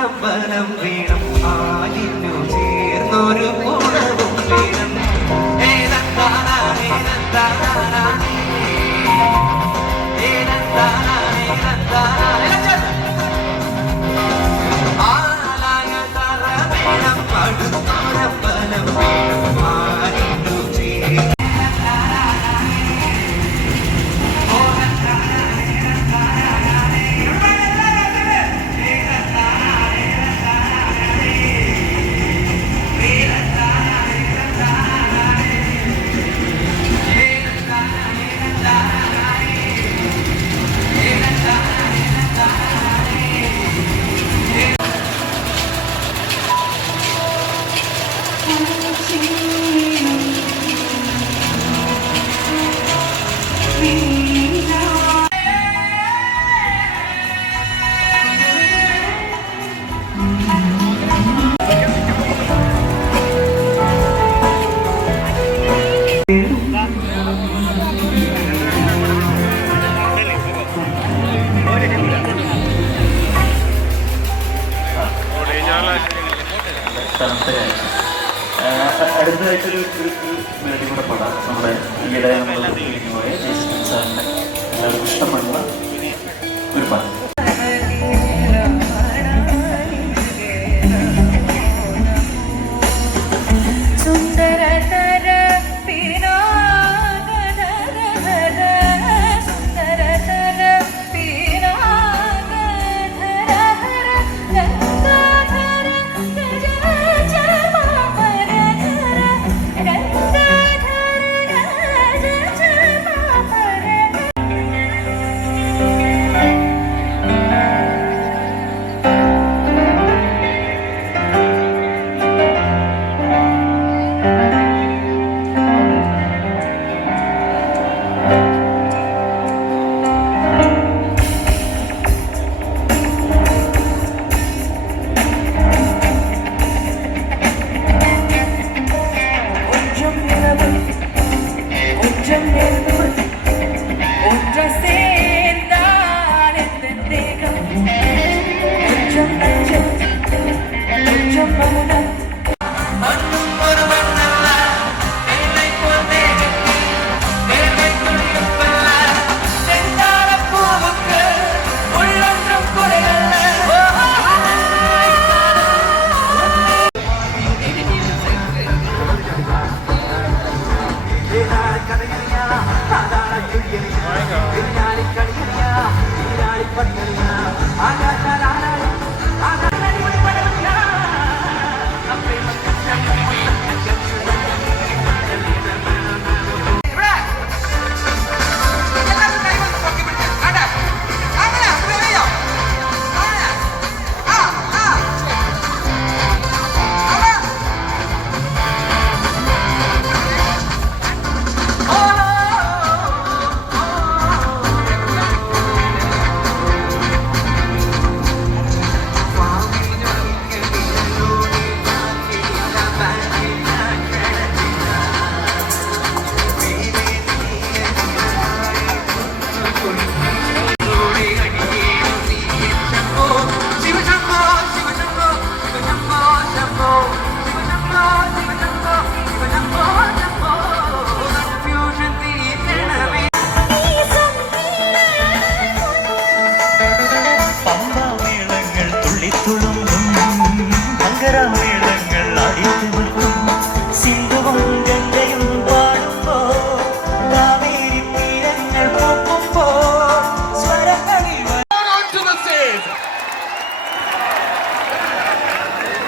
പൂരമ്പലം വീണം ആലിനു ചേർന്നൊരു പൂരവും വീണം ആലായ തറ വീണം അടുത്തോരമ്പലം വീണം ആലിനു ചേർ അടുത്തതായിട്ടൊരു മെലഡി കൂടെ പാടാം. നമ്മുടെ ഈയിടെ നമ്മൾ സാറിൻ്റെ ഇഷ്ടമുള്ള ഒരു പാട്ട്.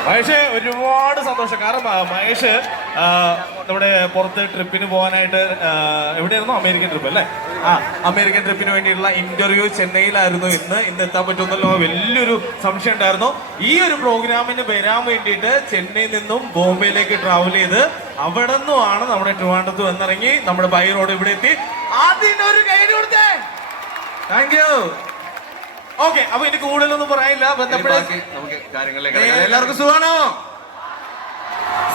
മഹേഷ് ഒരുപാട് സന്തോഷം. കാരണം മഹേഷ് നമ്മുടെ പുറത്ത് ട്രിപ്പിന് പോകാനായിട്ട് എവിടെയായിരുന്നു? അമേരിക്കൻ ട്രിപ്പ് അല്ലേ? അമേരിക്കൻ ട്രിപ്പിന് വേണ്ടിയിട്ടുള്ള ഇന്റർവ്യൂ ചെന്നൈയിലായിരുന്നു. ഇന്ന് എത്താൻ പറ്റുമെന്നല്ലോ വലിയൊരു സംശയം ഉണ്ടായിരുന്നു. ഈ ഒരു പ്രോഗ്രാമിന് വരാൻ വേണ്ടിയിട്ട് ചെന്നൈയിൽ നിന്നും ബോംബെയിലേക്ക് ട്രാവൽ ചെയ്ത് അവിടെ നിന്നുമാണ് നമ്മുടെ ട്രിവാൻഡ്രത്ത് വന്നിറങ്ങി നമ്മുടെ ബൈ റോഡ് ഇവിടെ എത്തി. അതിനൊരു ഗൈഡ് കൊടുത്തേ. Thank you. ഓക്കെ, അപ്പൊ എനിക്ക് കൂടുതലൊന്നും പറയാനില്ല. എല്ലാവർക്കും സുഖാണോ?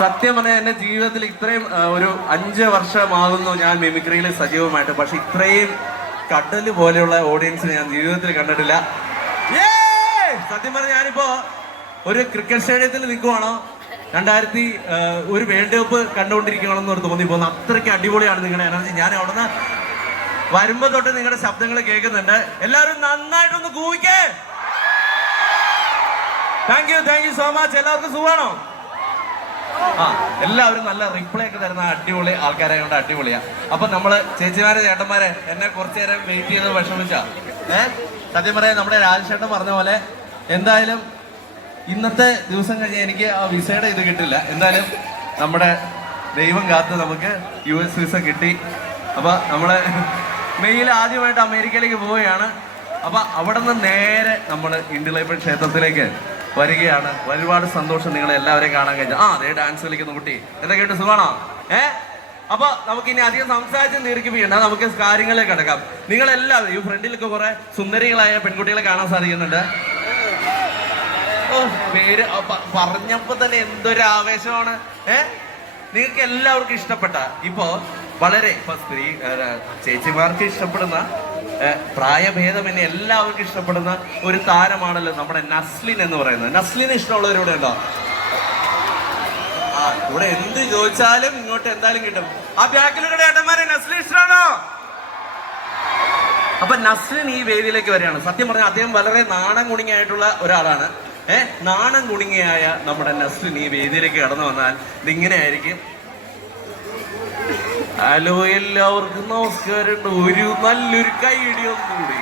സത്യം പറഞ്ഞാൽ എന്റെ ജീവിതത്തിൽ ഇത്രയും ഒരു 5 വർഷമാകുന്നു ഞാൻ മിമിക്രിയിൽ സജീവമായിട്ട്. പക്ഷെ ഇത്രയും കടല് പോലെയുള്ള ഓഡിയൻസിനെ ഞാൻ ജീവിതത്തിൽ കണ്ടിട്ടില്ല. സത്യം പറഞ്ഞാൽ ഞാനിപ്പോ ഒരു ക്രിക്കറ്റ് സ്റ്റേഡിയത്തിൽ നിൽക്കുവാണോ 2000 ഒരു വേൾഡ് കപ്പ് കണ്ടുകൊണ്ടിരിക്കണമെന്ന് തോന്നിപ്പോകുന്നു. അത്രയ്ക്ക് അടിപൊളിയാണ് നിങ്ങളുടെ എനർജി. ഞാൻ അവിടുന്ന് വരുമ്പോ തൊട്ട് നിങ്ങളുടെ ശബ്ദങ്ങൾ കേൾക്കുന്നുണ്ട്. എല്ലാവരും നന്നായിട്ടൊന്ന് കൂവിക്കേ. Thank you so much. എല്ലാവർക്കും സുഖമാണോ? എല്ലാവരും നല്ല റിപ്ലൈ ഒക്കെ തരുന്ന അടിപൊളി ആൾക്കാരെ കൊണ്ട് അടിപൊളിയാ. അപ്പൊ നമ്മള് ചേച്ചിമാരെ ചേട്ടന്മാരെ എന്നെ കുറച്ചു നേരം വെയിറ്റ് ചെയ്ത് വിഷമിച്ചാ. സത്യം പറയാൻ നമ്മുടെ രാജേഷേട്ടൻ പറഞ്ഞ പോലെ എന്തായാലും ഇന്നത്തെ ദിവസം കഴിഞ്ഞ് എനിക്ക് ആ വിസയുടെ ഇത് കിട്ടില്ല. എന്തായാലും നമ്മുടെ ദൈവം കാത്ത് നമുക്ക് US വിസ കിട്ടി. അപ്പൊ നമ്മള് മെയ്യിൽ ആദ്യമായിട്ട് അമേരിക്കയിലേക്ക് പോവുകയാണ്. അപ്പൊ അവിടെ നിന്ന് നേരെ നമ്മൾ ഇൻഡിലൈപ്പൻ ക്ഷേത്രത്തിലേക്ക് വരികയാണ്. ഒരുപാട് സന്തോഷം നിങ്ങളെ എല്ലാവരെയും കാണാൻ കഴിഞ്ഞു. അതേ ഡാൻസ് കളിക്കുന്ന കുട്ടി എന്തൊക്കെയുണ്ട്, സുഖമാണോ? അപ്പൊ നമുക്ക് ഇനി അധികം സംസാരിച്ച് ദീർഘിപ്പിക്കണ്ട, നമുക്ക് കാര്യങ്ങളിലേക്ക് കിടക്കാം. നിങ്ങളെല്ലാവരും ഈ ഫ്രണ്ടിലൊക്കെ കുറെ സുന്ദരികളായ പെൺകുട്ടികളെ കാണാൻ സാധിക്കുന്നുണ്ട്. പേര് പറഞ്ഞപ്പോ തന്നെ എന്തൊരു ആവേശമാണ്. നിങ്ങൾക്ക് എല്ലാവർക്കും ഇഷ്ടപ്പെട്ട ഇപ്പോ വളരെ ഇപ്പൊ ചേച്ചിമാർക്ക് ഇഷ്ടപ്പെടുന്ന പ്രായഭേദമന്യേ എല്ലാവർക്കും ഇഷ്ടപ്പെടുന്ന ഒരു താരമാണല്ലോ നമ്മുടെ നസ്ലിൻ എന്ന് പറയുന്നത്. നസ്ലിന് ഇഷ്ടമുള്ളവരിവിടെ ഉണ്ടോ? ഇവിടെ എന്ത് ചോദിച്ചാലും ഇങ്ങോട്ട് എന്തായാലും കിട്ടും. ആ ബാക്കിലൂടെ ഏട്ടന്മാരെ നസ്ലിൻ ഇഷ്ടമാണോ? അപ്പൊ നസ്ലിൻ ഈ വേദിയിലേക്ക് വരികയാണ്. സത്യം പറഞ്ഞാൽ അദ്ദേഹം വളരെ നാണം കുണിങ്ങായിട്ടുള്ള ഒരാളാണ്. നാണം കുണിങ്ങയായ നമ്മുടെ നസ്ലിൻ ഈ വേദിയിലേക്ക് കടന്നു വന്നാൽ ഇതിങ്ങനെ ആയിരിക്കും. ഹലോ, എല്ലാവർക്കും നമസ്കാരമുണ്ട്. ഒരു നല്ലൊരു കൈയടി ഒന്നുകൂടി.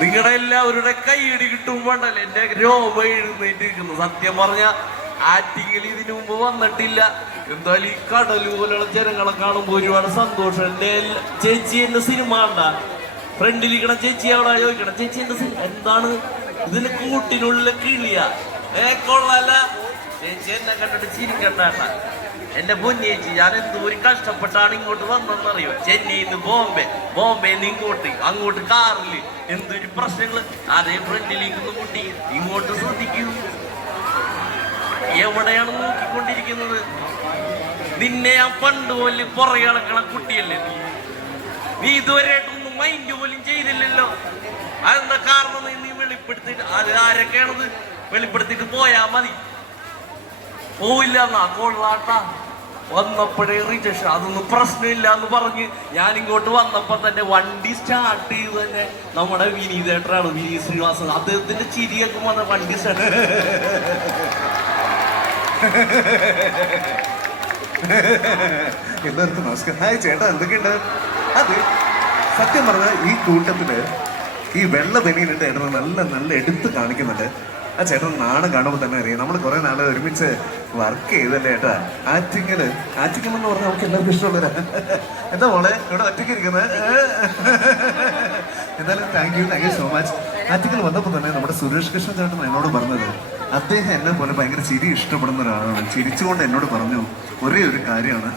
നിങ്ങളുടെ എല്ലാവരുടെ കൈയടി കിട്ടുമ്പോണ്ടല്ലേ എന്റെ രോമ എഴുന്നേറ്റിരിക്കുന്നു. സത്യം പറഞ്ഞ ആറ്റിങ്ങിൽ ഇതിനു മുമ്പ് വന്നിട്ടില്ല. എന്തായാലും ഈ കടല് പോലെയുള്ള ജനങ്ങളെ കാണുമ്പോൾ ഒരുപാട് സന്തോഷം. എന്റെ ചേച്ചി എന്റെ സിനിമ കണ്ട ഫ്രണ്ടിലിരിക്കണ ചേച്ചി അവിടെ ചോദിക്കണം, ചേച്ചി എന്റെ സിനിമ എന്താണ് ഇതിന് കൂട്ടിനുള്ള കിളിയാ? കൊള്ളല്ല ചേച്ചി, എന്നെ കണ്ടിട്ട് ചിരിക്കണ്ട. എന്റെ പൊന്നേച്ചി, ഞാൻ എന്തോരം കഷ്ടപ്പെട്ടാണ് ഇങ്ങോട്ട് വന്നെന്നറിയോ? ചെന്നൈന്ന് ബോംബെയിൽ നിന്ന് അങ്ങോട്ട് കാറില് എന്തൊരു പ്രശ്നങ്ങള്. അതേ ഫ്രണ്ടിലിരിക്കുന്ന കുട്ടി ഇങ്ങോട്ട് ശ്രദ്ധിക്കൂ. എവിടെയാണ് നോക്കിക്കൊണ്ടിരിക്കുന്നത്? നിന്നെ ഞാൻ പണ്ട് പോലും പുറകെ നടക്കണ കുട്ടിയല്ലേ നീ ഇതുവരെയായിട്ടൊന്നും മൈൻഡ് പോലും ചെയ്തില്ലല്ലോ. അതെന്താ കാരണം? നീ വെളിപ്പെടുത്തിട്ട് അത് ആരൊക്കെയാണത് വെളിപ്പെടുത്തിട്ട് പോയാ മതി. പോവില്ല എന്നാ കൊള്ളാട്ടാ. വന്നപ്പോഴേ റിജക്ഷൻ, അതൊന്നും പ്രശ്നമില്ല എന്ന് പറഞ്ഞ് ഞാൻ ഇങ്ങോട്ട് വന്നപ്പോ തന്നെ വണ്ടി സ്റ്റാർട്ട് ചെയ്ത് തന്നെ നമ്മുടെ വിനീതേട്ടനാണ്, വിനീത് ശ്രീനിവാസൻ. അദ്ദേഹത്തിന്റെ ചിരിയൊക്കെ വന്ന വണ്ടി സ്റ്റാർട്ട്. എല്ലാവർക്കും നമസ്കാരം. ഹായ് ചേട്ടാ, എന്തൊക്കെയുണ്ട്? അത് സത്യം പറഞ്ഞാൽ ഈ കൂട്ടത്തില് ഈ വെള്ള ബനിയനിട്ട് ചേട്ടൻ നല്ല എടുത്ത് കാണിക്കുന്നുണ്ട്. ആ ചേട്ടൻ നാണം കാണുമ്പോൾ തന്നെ അറിയാം നമ്മൾ കുറെ നാളെ ഒരുമിച്ച് വർക്ക് ചെയ്തല്ലേ ചേട്ടാ. ആറ്റിങ്ങൽ എന്ന് പറഞ്ഞാൽ നമുക്ക് എല്ലാവർക്കും ഇഷ്ടമുള്ളവരാ. എന്താ മോളെ ഇവിടെ ഒറ്റയ്ക്ക് ഇരിക്കുന്നത്? എന്തായാലും thank you so much. Attingal വന്നപ്പോൾ തന്നെ നമ്മുടെ സുരേഷ് കൃഷ്ണ ചേട്ടൻ എന്നോട് പറഞ്ഞത് അദ്ദേഹം എന്നെ പോലെ ഭയങ്കര ചിരി ഇഷ്ടപ്പെടുന്ന ഒരാളാണ്. ചിരിച്ചുകൊണ്ട് എന്നോട് പറഞ്ഞു ഒരേ ഒരു കാര്യമാണ്,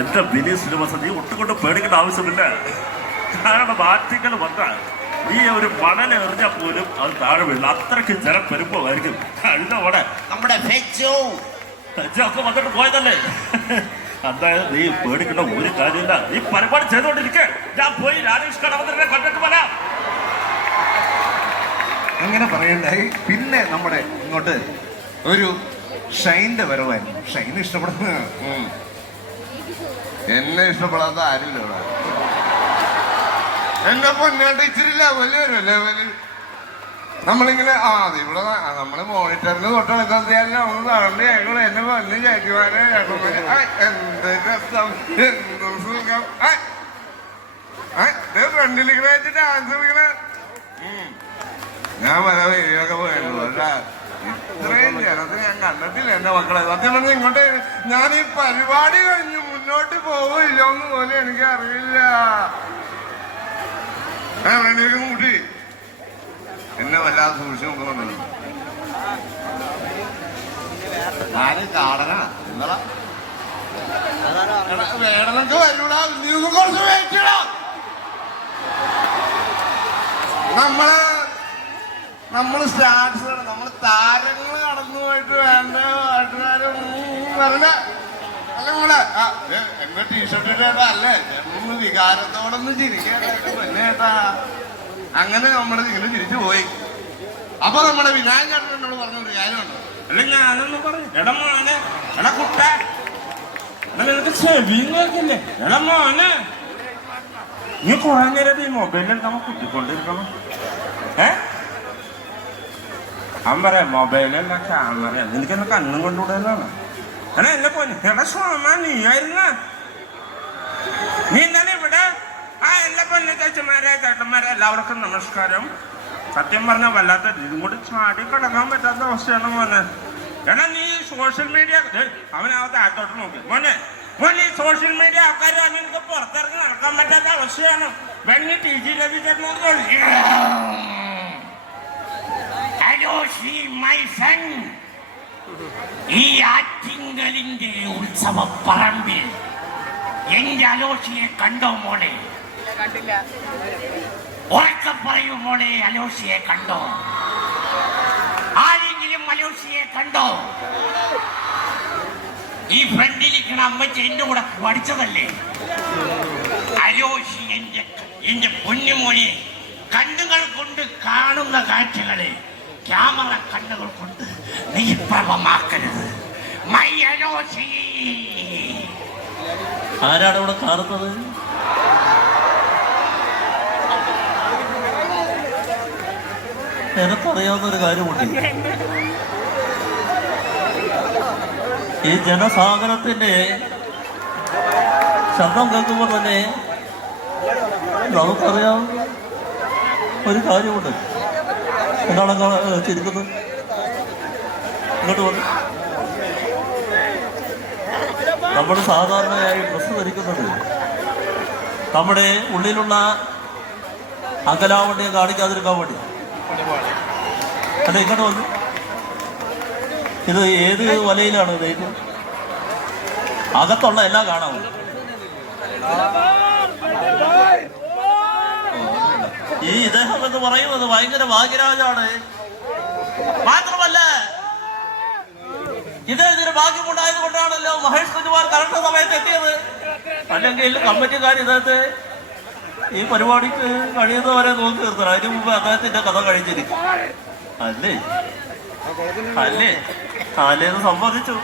എന്റെ വിനീത് ശ്രീനിവാസൻ, നീ ഒട്ടുകൊണ്ട് പേടിക്കേണ്ട ആവശ്യമില്ല. കാരണം ആറ്റിങ്ങൽ വന്നാൽ ഈ ഒരു മണൽ എറിഞ്ഞാൽ പോലും അത് താഴെ വീഴില്ല. അത്രയ്ക്ക് ജനപ്പെരുപ്പമായിരിക്കും. കഴിഞ്ഞവിടെ നമ്മുടെ ഒക്കെ വന്നിട്ട് പോയതല്ലേ. എന്തായാലും നീ പേടിക്കേണ്ട ഒരു കാര്യമില്ല. ഈ പരിപാടി ചെയ്തുകൊണ്ടിരിക്കേ. ഞാൻ പോയി രാജേഷ് കടവന്ത്രനെ കണ്ടിട്ട് വരാം. അങ്ങനെ പറയണ്ടായി. പിന്നെ നമ്മുടെ ഇങ്ങോട്ട് ഒരു ഷൈൻ്റെ വരവായിരുന്നു. ഷൈൻ ഇഷ്ടപ്പെടുന്ന എന്നെ ഇഷ്ടപ്പെടാത്ത ആരില്ല ഇവിടെ. എന്നെ പൊന്നാട്ട് ഇച്ചിരി ലെവല് നമ്മളിങ്ങനെ ഇവിടെ നമ്മള് മോണിറ്ററിന് തൊട്ടടുക്കാൻ നമുക്ക് തറണ്ട് ഞങ്ങൾ എന്നെ വന്ന് ചേച്ചിമാരെ എന്ത് രസം, എന്ത് സുഖം. ഫ്രണ്ടിലിങ്ങനെ വെച്ച് ഡാൻസ് കളിക്കണ ഞാൻ പല വീഡിയോക്കെ പോയിട്ടുള്ളൂ. ഇത്രയും ജനത്തെ ഞാൻ കണ്ടിട്ടില്ല എന്റെ മക്കളെ. സത്യം പറഞ്ഞ ഇങ്ങോട്ട് ഞാൻ ഈ പരിപാടി കഴിഞ്ഞു മുന്നോട്ട് പോവില്ലോ എന്ന് പോലും എനിക്ക് അറിയില്ല. ഫ്രണ്ടിലേക്ക് കൂട്ടി എന്നെ വല്ലാതെ സൂക്ഷിച്ച് നോക്കുന്നുണ്ടല്ലോ. ഞാന് കാടനാ നിങ്ങളാ വേടനൊക്കെ വരൂടാ. കുറച്ച് വെയിറ്റ്. നമ്മള് സ്റ്റാർസ് നമ്മള് താരങ്ങൾ കടന്നു പോയിട്ട് വേണ്ട പാട്ടുകാരും വരണ അല്ല മോളെ എന്റെ ടീഷർട്ട് ഇട്ടേട്ടാ അല്ലേ ചേട്ടനൊന്ന് വികാരത്തോടൊന്ന് ചിരിക്കേട്ടാ. അങ്ങനെ നമ്മള് ഇങ്ങനെ തിരിച്ചു പോയി. അപ്പൊ നമ്മുടെ വിനായക ചേട്ടൻ എന്നോട് പറഞ്ഞൊരു കാര്യമുണ്ട്. അല്ലെങ്കിൽ ഞാനൊന്നും പറഞ്ഞു, എടാ മോനെ, എടാ കുട്ട, നിനക്ക് ചെവിങ്ങൾക്കില്ലേ, എടാ മോനെ, നീ കുറെ നേരം ഈ മൊബൈലിൽ നമ്മൾ കുത്തിക്കൊണ്ടിരിക്കണം. അവൻ പറയാം മൊബൈലല്ല ക്യാമറ, നിനക്കെന്നെ കണ്ണും കൊണ്ടുവിടുന്നതാണ്. എടാ എന്നെ പോലെ എടാ സോമ നീയായിരുന്ന നീ ഇന്നലെ ഇവിടെ എല്ലാ പൊന്നു ചേച്ചിമാരെ ചേട്ടന്മാരെ എല്ലാവർക്കും നമസ്കാരം. സത്യം പറഞ്ഞ വല്ലാത്ത ഇതും കൂടി ചാടി കിടക്കാൻ പറ്റാത്ത അവസ്ഥയാണ് മോനെ. എടാ നീ സോഷ്യൽ മീഡിയ അവനകത്ത് ആത്തോട്ട് നോക്കി മോനെ, മോനെ ഈ സോഷ്യൽ മീഡിയ ആൾക്കാർ നിനക്ക് പുറത്തിറങ്ങി നടക്കാൻ പറ്റാത്ത അവസ്ഥയാണ്. വെണ്ണി ടി ജി രവി ഈ ആറ്റിങ്കലിന്റെ ഉത്സവ പറമ്പിൽ എന്റെ അലോഷിയെ കണ്ടോ മോളെ? ഉറക്കെ പറയൂ മോളെ, അലോഷിയെ കണ്ടോ? ആരെങ്കിലും അലോഷിയെ കണ്ടോ? ഈ ഫ്രണ്ടിലിരിക്കണ അമ്മച്ചി എന്റെ കൂടെ പഠിച്ചതല്ലേ? അലോഷി എന്റെ പൊന്നുമോനെ കണ്ണുകൾ കൊണ്ട് കാണുന്ന കാഴ്ചകളെ ക്യാമറ കണ്ണുകൾ കൊണ്ട് നിഷ്പ്രഭമാക്കരുത്. മൈയലോഷി ആരാണ് ഇവിടെ കാണുന്നത്? എനിക്കറിയാവുന്നൊരു കാര്യമുണ്ട്. ഈ ജനസാഗരത്തിന്റെ ശബ്ദം കേൾക്കുമ്പോൾ തന്നെ നമുക്കറിയാവുന്ന ഒരു കാര്യമുണ്ട്. എന്താണ് ചിരിക്കുന്നത്? ഇങ്ങോട്ട് വന്ന് നമ്മൾ സാധാരണയായി ഡ്രസ്സ് ധരിക്കുന്നത് നമ്മുടെ ഉള്ളിലുള്ള അകലാവണ്യം കാണിക്കാതിരിക്കാൻ വേണ്ടി. അല്ല, ഇങ്ങോട്ട് വന്ന് ഇത് ഏത് വലയിലാണ് ഇത്? അകത്തുള്ള എല്ലാം കാണാമോ? ഈ ഇദ്ദേഹം എന്ന് പറയുന്നത് ഭയങ്കര ഭാഗ്യരാജാണ്. മാത്രമല്ല ഇതിന് ഭാഗ്യമുണ്ടായത് കൊണ്ടാണല്ലോ മഹേഷ് കുമാർ കറക്റ്റ് സമയത്ത് എത്തിയത്. അല്ലെങ്കിൽ കമ്മിറ്റിക്കാർ ഇദ്ദേഹത്തെ ഈ പരിപാടിക്ക് കഴിയുന്നവരെ നോക്കി നിർത്തണം. അതിനു മുമ്പ് അദ്ദേഹത്തിന്റെ കഥ കഴിച്ചിരിക്കും. അല്ലേ അല്ലേ അല്ലേന്ന് സമ്മതിച്ചു.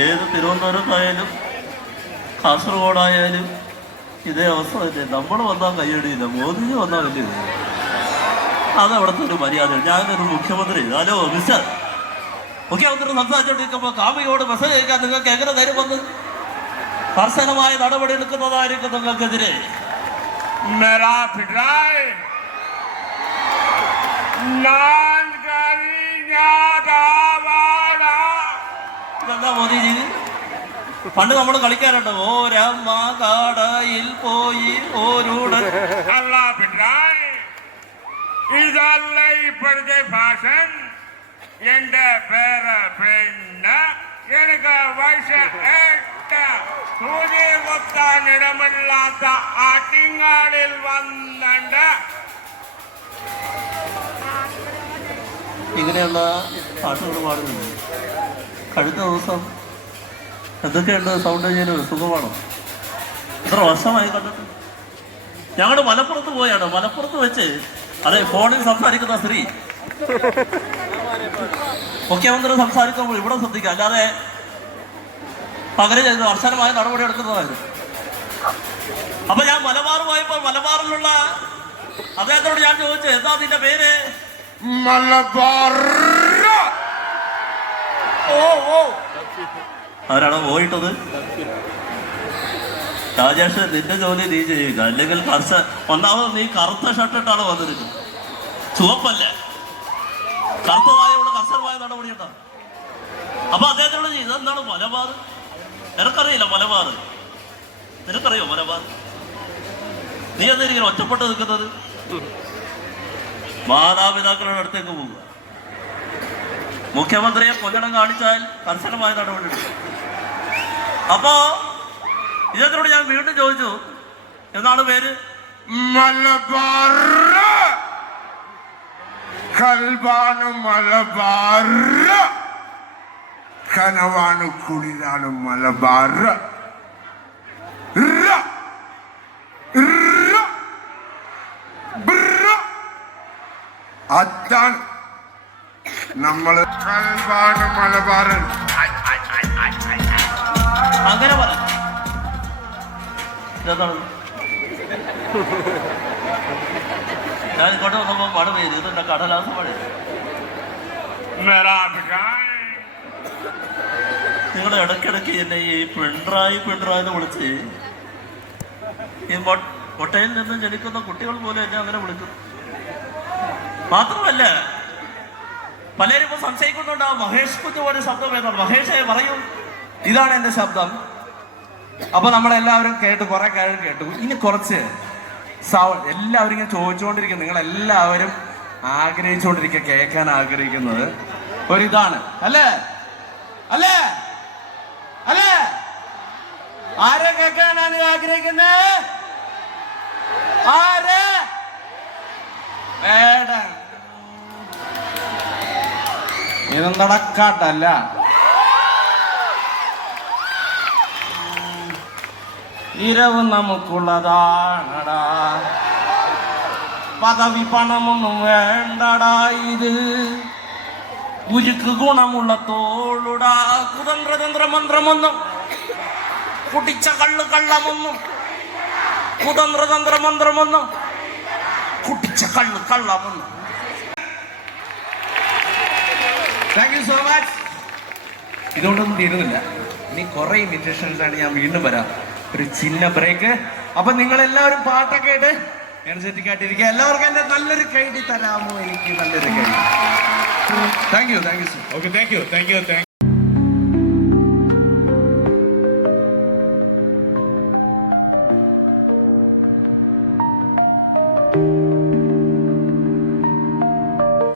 ഏത് തിരുവനന്തപുരത്തായാലും കാസർഗോഡായാലും ഇതേ അവസ്ഥ തന്നെ. നമ്മൾ വന്നാൽ കയ്യടിയില്ല, മോദിജി വന്നാൽ വലിയ അത് അവിടുത്തെ ഒരു മര്യാദ. ഞാനൊരു മുഖ്യമന്ത്രി, ഹലോ മിസ്റ്റർ മുഖ്യമന്ത്രി സംസാരിച്ചോണ്ടിരിക്കുമ്പോൾ കാമിയോട് മെസ്സേജ് അയക്കാൻ നിങ്ങൾക്ക് എങ്ങനെ ധൈര്യം വന്ന്? കർശനമായ നടപടി എടുക്കുന്നതായിരിക്കും നിങ്ങൾക്കെതിരെ. ഇതെന്താ മോദിജി? പണ്ട് നമ്മൾ കളിക്കാറുണ്ട്, ഓരമ്മ കാടയിൽ പോയി ഓരൂടെ. ഇതല്ല ഇപ്പോഴത്തെ ഫാഷൻ. എന്റെ പേര് പെണ്ണ്, എനിക്ക് വയസ്സ് 8. സൂചി കൊത്താൻ ഇടമില്ലാത്ത ആറ്റിങ്ങാടിൽ വന്നിട്ട് ഇങ്ങനെയുള്ള പാട്ടുകൾ പാടുന്നുണ്ട്. കഴിഞ്ഞ ദിവസം എന്തൊക്കെയുണ്ട് സൗണ്ട് ചെയ്യാൻ സുഖമാണോ? എത്ര വർഷമായി കണ്ടിട്ട്. ഞങ്ങൾ മലപ്പുറത്ത് പോയാണ്. മലപ്പുറത്ത് വെച്ച് അതെ ഫോണിൽ സംസാരിക്കുന്ന സ്ത്രീ മുഖ്യമന്ത്രി സംസാരിക്കുമ്പോൾ ഇവിടെ ശ്രദ്ധിക്കുക, അല്ലാതെ പകരം ചെയ്ത് കർശനമായ നടപടി എടുക്കുന്നതായിരുന്നു. അപ്പൊ ഞാൻ മലബാർ പോയപ്പോൾ മലബാറിലുള്ള അദ്ദേഹത്തോട് ഞാൻ ചോദിച്ചു, എന്താ നിന്റെ പേര്? മലബാർ. ആരാണോ പോയിട്ടത്? രാജേഷ്, നിന്റെ ജോലി നീ ചെയ്യുക, അല്ലെങ്കിൽ ഒന്നാമത് നീ കറുത്ത ഷർട്ട് ഇട്ടാണ് വന്നിരിക്കുന്നത്, ചുവപ്പല്ല. കറുത്തതായോട് കർശനമായ നടപടി ഉണ്ടാവും. അപ്പൊ അദ്ദേഹത്തോട് ഇതെന്താണ് മലബാർ? നിനക്കറിയില്ല മലബാർ? നിനക്കറിയോ മലബാർ? നീ എന്നിരിങ്ങനെ ഒറ്റപ്പെട്ട് നിൽക്കുന്നത്? മാതാപിതാക്കളുടെ അടുത്തേക്ക് പോവുക. മുഖ്യമന്ത്രിയെ കൊല്ലണം കാണിച്ചാൽ കർശനമായ നടപടി എടുക്കും. അപ്പോ ഇദ്ദേഹത്തോട് ഞാൻ വീണ്ടും ചോദിച്ചു, എന്താണ് പേര്? മലബാർ കൽബാണ് മലബാർ കനവാണ് കുളിരാണ് മലബാർ അതാണ് നമ്മള് കൽബാണ് മലബാർ. അങ്ങനെ പറ. ഇതെന്താണ്? ഞാൻ ഇങ്ങോട്ട് വന്നപ്പോ മഴ പെയ്തു. ഇതെന്താ കടലാസ് മഴ? നിങ്ങൾ ഇടയ്ക്കിടയ്ക്ക് എന്നെ ഈ പിണറായി എന്ന് വിളിച്ച് ഈ കൊട്ടയിൽ നിന്ന് ജനിക്കുന്ന കുട്ടികൾ പോലും എന്നെ അങ്ങനെ വിളിക്കും. മാത്രമല്ല പലരും ഇപ്പൊ സംശയിക്കുന്നുണ്ടാവും മഹേഷ് കുഞ്ഞു പോലെ ശബ്ദം ഏതാണ്. മഹേഷേ പറയൂ, ഇതാണ് എന്റെ ശബ്ദം. അപ്പൊ നമ്മളെല്ലാവരും കേട്ടു, കുറെ കാര്യം കേട്ടു. ഇനി കുറച്ച് എല്ലാവരും ഇങ്ങനെ ചോദിച്ചുകൊണ്ടിരിക്കും, നിങ്ങളെല്ലാവരും ആഗ്രഹിച്ചുകൊണ്ടിരിക്കുക, കേൾക്കാൻ ആഗ്രഹിക്കുന്നത് ഒരിതാണ്. അല്ലേ അല്ലേ അല്ലേ? ആരെ കേൾക്കാനാണ് ആഗ്രഹിക്കുന്നത്? ആരെ? വേടൻ. ഇതെന്തടക്കാട്ടല്ല. ഇരവ് നമുക്കുള്ളതാണടാ, പദവി പണമൊന്നും വേണ്ടടാ, ഇത് ഉരുക്ക് ഗുണമുള്ള തോളുടാ. കുതന്ത്രതന്ത്ര മന്ത്രമൊന്നും കുടിച്ച കള്ളമൊന്നും, കുതന്ത്രതന്ത്ര മന്ത്രമൊന്നും കുടിച്ച കള്ളമൊന്നും. Thank you so much. ഇതുകൊണ്ടൊന്നും തീരുന്നില്ല, ഇനി കുറെ ഇമിറ്റേഷൻസ് ആണ്. ഞാൻ വീണ്ടും വരാം, ഒരു ചിന്ന ബ്രേക്ക്. അപ്പൊ നിങ്ങൾ എല്ലാവരും പാട്ടൊക്കെ ആയിട്ട് എനർജറ്റിക് ആയിട്ടിരിക്കുക. എല്ലാവർക്കും എന്റെ നല്ലൊരു കൈ തരാമോ? എനിക്ക് നല്ലൊരു കൈ. Thank you so. Okay, thank you.